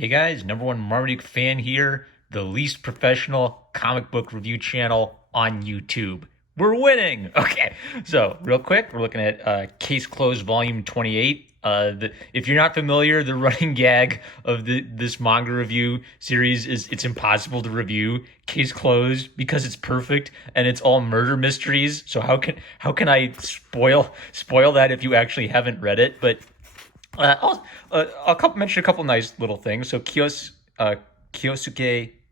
Hey guys, number one Marmaduke fan here, the least professional comic book review channel on YouTube. We're winning! Okay, so real quick, we're looking at Case Closed Volume 28. If you're not familiar, the running gag of this manga review series is it's impossible to review Case Closed because it's perfect and it's all murder mysteries. So how can I spoil that if you actually haven't read it? But I'll mention a couple nice little things. So Kyosuke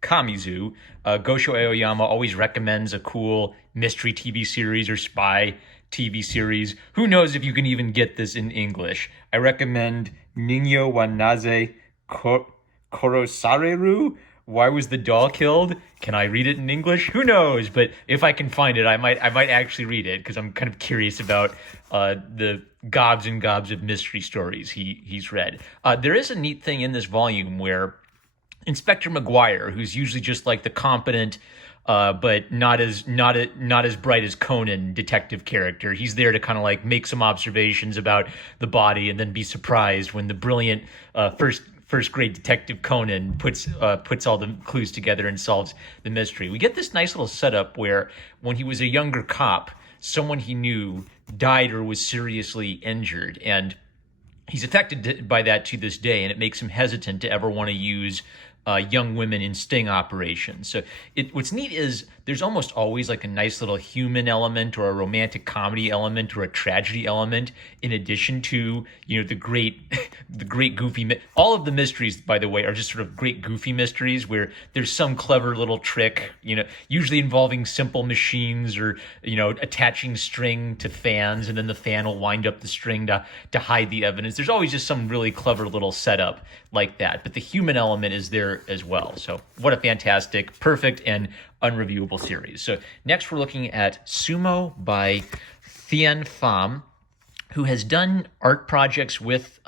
Kamizu, Gosho Aoyama always recommends a cool mystery TV series or spy TV series. Who knows if you can even get this in English? I recommend Ningyo wa Naze Korosareru. Why was the doll killed? Can I read it in English? Who knows? But if I can find it, I might actually read it because I'm kind of curious about the gobs and gobs of mystery stories he's read. There is a neat thing in this volume where Inspector McGuire, who's usually just like the competent but not as bright as Conan detective character. He's there to kind of like make some observations about the body and then be surprised when the brilliant first grade detective Conan puts all the clues together and solves the mystery. We get this nice little setup where when he was a younger cop, someone he knew died or was seriously injured, and he's affected by that to this day, and it makes him hesitant to ever want to use young women in sting operations. So what's neat is there's almost always like a nice little human element or a romantic comedy element or a tragedy element in addition to, the great goofy, all of the mysteries, by the way, are just sort of great goofy mysteries where there's some clever little trick, usually involving simple machines or, attaching string to fans, and then the fan will wind up the string to hide the evidence. There's always just some really clever little setup like that, but the human element is there as well. So what a fantastic, perfect, and unreviewable series. So next we're looking at Sumo by Thien Pham, who has done art projects with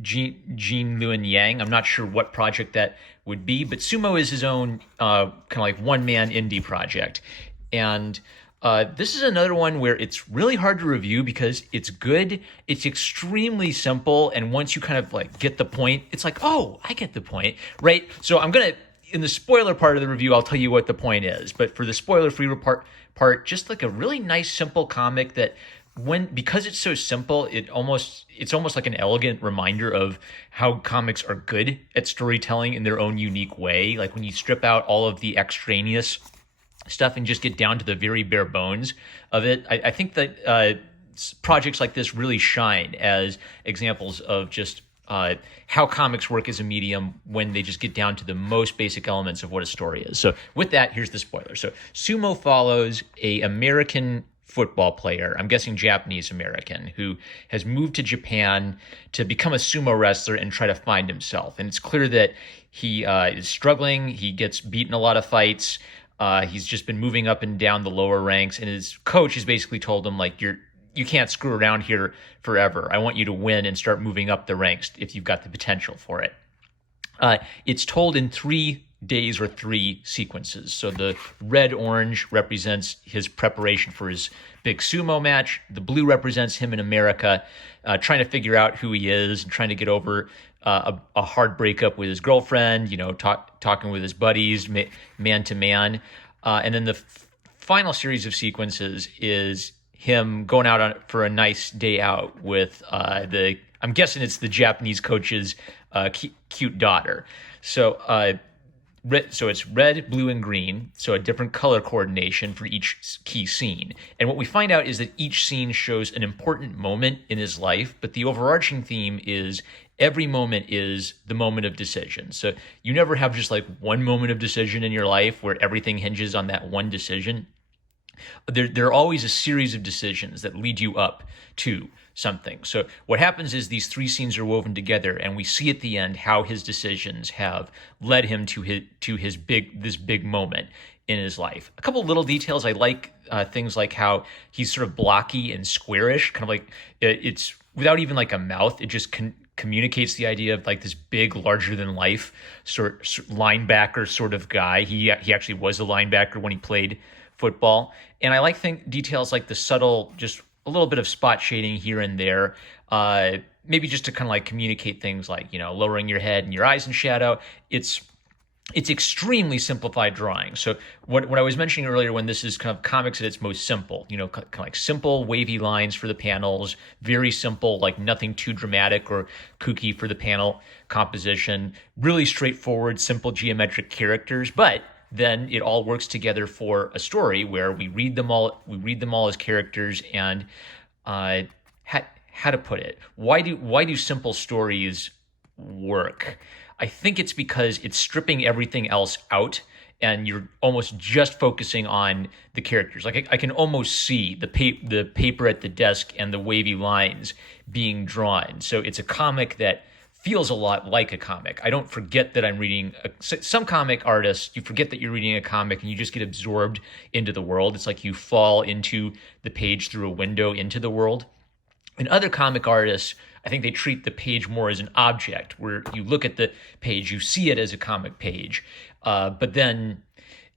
Jean Luen Yang. I'm not sure what project that would be, but Sumo is his own kind of like one-man indie project. And this is another one where it's really hard to review because it's good. It's extremely simple. And once you kind of like get the point, it's like, oh, I get the point, right? So in the spoiler part of the review, I'll tell you what the point is. But for the spoiler-free part, just like a really nice, simple comic that because it's so simple, it's almost like an elegant reminder of how comics are good at storytelling in their own unique way. Like when you strip out all of the extraneous stuff and just get down to the very bare bones of it. I think that projects like this really shine as examples of just how comics work as a medium when they just get down to the most basic elements of what a story is. So with that, here's the spoiler. So Sumo follows a American football player, I'm guessing Japanese American, who has moved to Japan to become a sumo wrestler and try to find himself. And it's clear that he is struggling. He gets beaten a lot of fights. He's just been moving up and down the lower ranks, and his coach has basically told him, like, you can't screw around here forever. I want you to win and start moving up the ranks if you've got the potential for it. It's told in 3 days or 3 sequences. So the red-orange represents his preparation for his big sumo match. The blue represents him in America, trying to figure out who he is and trying to get over a hard breakup with his girlfriend, talking with his buddies, man to man. And then the final series of sequences is him going out for a nice day out with I'm guessing it's the Japanese coach's cute daughter. So it's red, blue, and green, so a different color coordination for each key scene. And what we find out is that each scene shows an important moment in his life, but the overarching theme is every moment is the moment of decision. So you never have just like one moment of decision in your life where everything hinges on that one decision. There are always a series of decisions that lead you up to something. So what happens is these 3 scenes are woven together, and we see at the end how his decisions have led him to this big moment in his life. A couple little details I like, things like how he's sort of blocky and squarish, kind of like it's without even like a mouth. It just communicates the idea of like this big, larger than life sort linebacker sort of guy. He actually was a linebacker when he played football. And I like details like the subtle, just a little bit of spot shading here and there, maybe just to kind of like communicate things like, lowering your head and your eyes in shadow. It's extremely simplified drawing. So what I was mentioning earlier, when this is kind of comics at its most simple, kind of like simple wavy lines for the panels, very simple, like nothing too dramatic or kooky for the panel composition, really straightforward, simple geometric characters, but then it all works together for a story where we read them all as characters. And how to put it, why do simple stories work? I think it's because it's stripping everything else out, and you're almost just focusing on the characters. Like I can almost see the paper at the desk and the wavy lines being drawn. So it's a comic that feels a lot like a comic. I don't forget that I'm reading some comic artists. You forget that you're reading a comic and you just get absorbed into the world. It's like you fall into the page through a window into the world. And other comic artists, I think they treat the page more as an object, where you look at the page, you see it as a comic page. But then,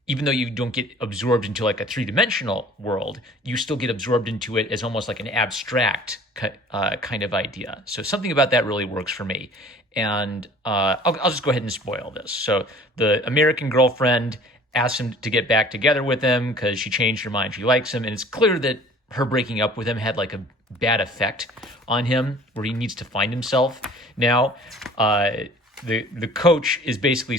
even though you don't get absorbed into like a three-dimensional world, you still get absorbed into it as almost like an abstract kind of idea. So something about that really works for me. And I'll just go ahead and spoil this. So the American girlfriend asks him to get back together with him because she changed her mind. She likes him. And it's clear that her breaking up with him had like a bad effect on him, where he needs to find himself. Now, the coach is basically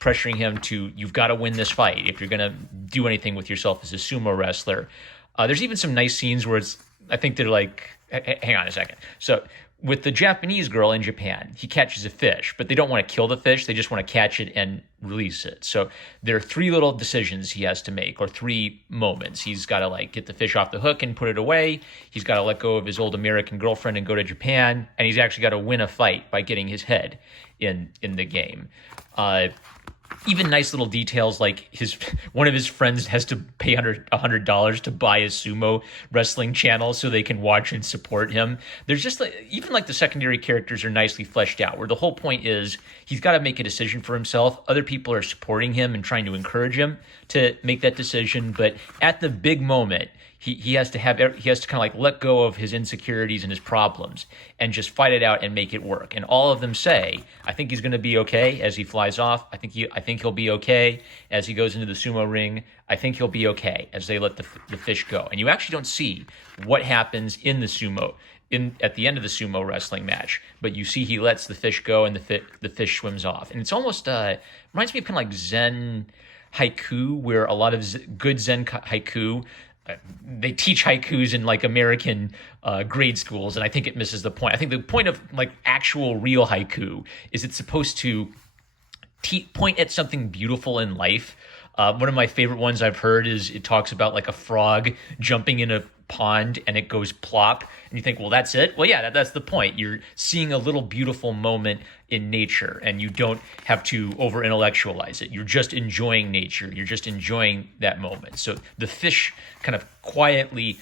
pressuring him to, you've got to win this fight if you're going to do anything with yourself as a sumo wrestler. There's even some nice scenes where I think they're like, hang on a second. So with the Japanese girl in Japan, he catches a fish, but they don't want to kill the fish. They just want to catch it and release it. So there are three little decisions he has to make, or three moments. He's got to like get the fish off the hook and put it away. He's got to let go of his old American girlfriend and go to Japan. And he's actually got to win a fight by getting his head in the game. Even nice little details like one of his friends has to pay $100 to buy a sumo wrestling channel so they can watch and support him. There's just even the secondary characters are nicely fleshed out, where the whole point is he's got to make a decision for himself. Other people are supporting him and trying to encourage him to make that decision. But at the big moment, he has to kind of like let go of his insecurities and his problems and just fight it out and make it work. And all of them say, I think he's going to be okay as he flies off. I think he'll be okay as he goes into the sumo ring. I think he'll be okay as they let the fish go. And you actually don't see what happens in the sumo at the end of the sumo wrestling match, but you see he lets the fish go and the fish swims off. And it's almost reminds me of kind of like Zen haiku, where a lot of good Zen haiku, they teach haikus in like American grade schools, and I think it misses the point. I think the point of like actual real haiku is it's supposed to point at something beautiful in life. One of my favorite ones I've heard is it talks about like a frog jumping in a pond and it goes plop, and you think, well, that's it? Well, yeah, that's the point. You're seeing a little beautiful moment in nature, and you don't have to over intellectualize it. You're just enjoying nature. You're just enjoying that moment. So the fish kind of quietly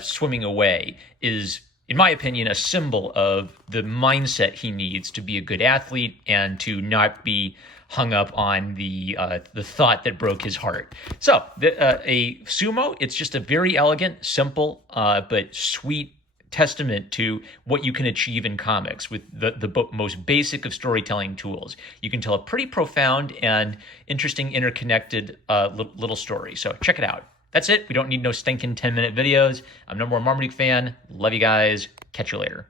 swimming away is, in my opinion, a symbol of the mindset he needs to be a good athlete and to not be hung up on the thought that broke his heart. So a sumo, it's just a very elegant, simple, but sweet testament to what you can achieve in comics with the most basic of storytelling tools. You can tell a pretty profound and interesting, interconnected little story. So check it out. That's it. We don't need no stinking 10-minute videos. I'm No More Marmaduke fan. Love you guys. Catch you later.